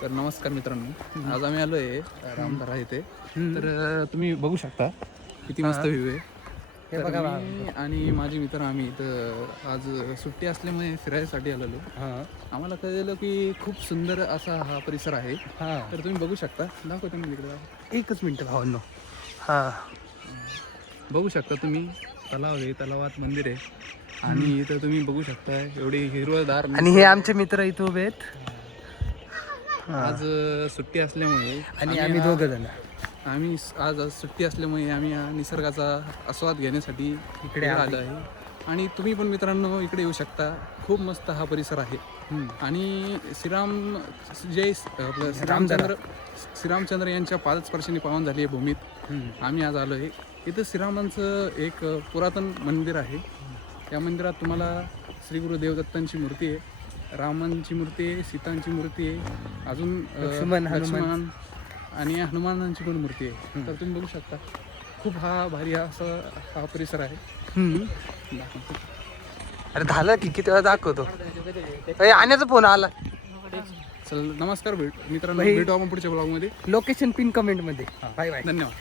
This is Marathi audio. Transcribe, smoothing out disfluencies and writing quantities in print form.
तर नमस्कार मित्रांनो, आज आम्ही आलो आहे रामधारा येथे. तर तुम्ही बघू शकता किती मस्त व्ह्यू आहे. हे तर बघा मी आणि माझे मित्र आम्ही इथं आज सुट्टी असल्यामुळे फिरायसाठी आलेलो. हां आम्हाला कळलं की खूप सुंदर असा हा परिसर आहे. हां तर तुम्ही बघू शकता, दाखवतो मी तिकडे दाखव. एकच मिनटं भावांनो. हां बघू शकता तुम्ही, तलाव आहे, तलावात मंदिर आहे आणि इथं तुम्ही बघू शकता एवढी हिरवळदार. आणि हे आमचे मित्र इथं उभे आहेत आज सुट्टी असल्यामुळे आणि आम्ही दोघं जण आज सुट्टी असल्यामुळे आम्ही या निसर्गाचा आस्वाद घेण्यासाठी इकडे आलो आहे. आणि तुम्ही पण मित्रांनो इकडे येऊ शकता. खूप मस्त हा परिसर आहे. आणि आपलं श्रीरामचंद्र यांच्या पादस्पर्शाने पावन झाली आहे भूमीत. आम्ही आज आलो आहे. इथं श्रीरामांचं एक पुरातन मंदिर आहे. या मंदिरात तुम्हाला श्री गुरु देवदत्तांची मूर्ती आहे, रामांची मूर्ती आहे, सीतांची मूर्ती आहे, अजून लक्ष्मण आणि हनुमानांची पण मूर्ती आहे. तर तुम्ही बघू शकता, खूप भारी हा परिसर आहे. अरे झालं की किती वेळा दाखवतो. आण्याचा फोन आला. चल नमस्कार मित्रांनो, भेटू आपण पुढच्या ब्लॉगमध्ये. लोकेशन पिन कमेंट मध्ये. Bye bye. धन्यवाद.